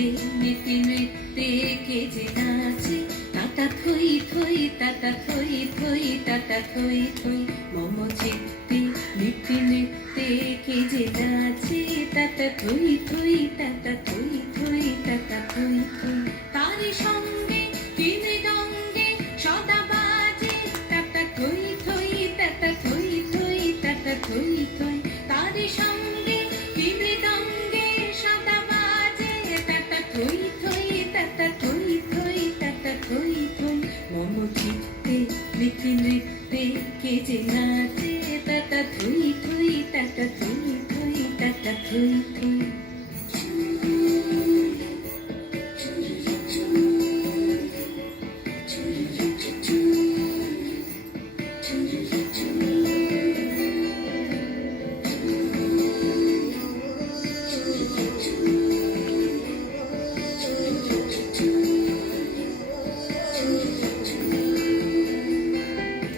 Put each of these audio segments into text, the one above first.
চিত্তে মেতে নৃত্যে কে যে নাচে, তাতা থই থই তাতা থই থই তাতা থই থই। মম চিত্তে মেতে নৃত্যে কে যে নাচে, তাতা থই থই তাতা থই থই তাতা থই থই। তারি সঙ্গে কি মৃদঙ্গে সদা বাজে, তাতা থই থই তাতা থই থই তাতা থই থই। তারি সঙ্গে কি মৃদঙ্গে সদা বাজে, তাতা থই থই তাতা থই থই তাতা থই থই। মম চিত্তে মেতে নৃত্যে কে যে নাচে, তাতা থই থই তাতা থই থই তাতা থই থই।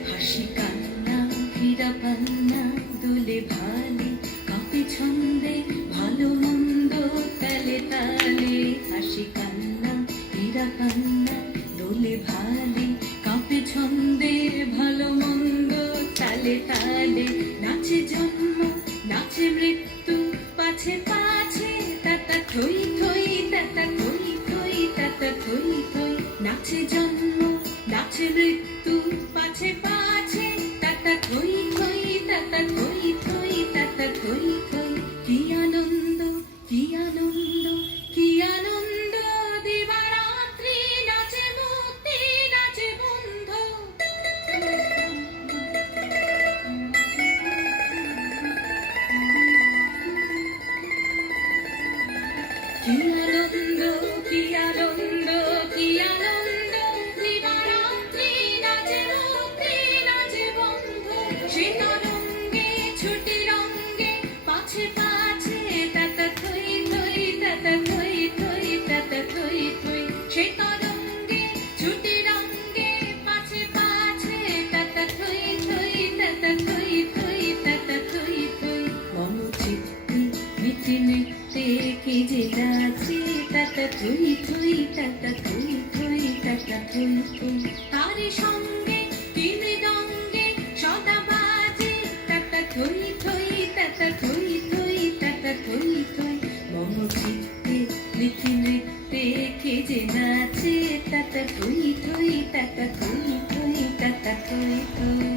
হাসি কান্না হীরা পান্না দোলে ভালে, কাঁপে ছন্দে ভালো মন্দ তালে তালে। হাসি কান্না হীরা পান্না দোলে ভালে, কাঁপে ছন্দে ভালো মন্দ তালে তালে। নাচে জন্ম নাচে মৃত্যু পাছে পাছে, তাতা থই থই তাতা থই থই তাতা থই থই। নাচে জন্ম নাচে মৃত্যু পাছে পাছে, তাতা থই থই তাতা থই থই তাতা থই থই। কি আনন্দ কি আনন্দ কি আনন্দ, দিবারাত্রি নাচে মুক্তি নাচে বন্ধ। কি আনন্দ কি আনন্দ কি আনন্দ, দিবারাত্রি নাচে মুক্তি নাচে বন্ধ। সে তরঙ্গে ছুটি রঙ্গে পাছে পাছে, তাতা থই থই তাতা থই থই তাতা থই থই। সে তরঙ্গে ছুটি রঙ্গে পাছে পাছে, তাতা থই থই তাতা থই থই তাতা থই থই। মম চিত্তে মেতে নৃত্যে কে যে নাচে, তাতা থই থই তাতা থই থই তাতা থই থই। তারি সঙ্গে কি মৃদঙ্গে সদা বাজে, তাতা থই থই তাতা থই থই তাতা থই থই। মম চিত্তে মেতে নৃত্যে কে যে নাচে, তাতা থই থই তাতা থই থই তাতা থই থই।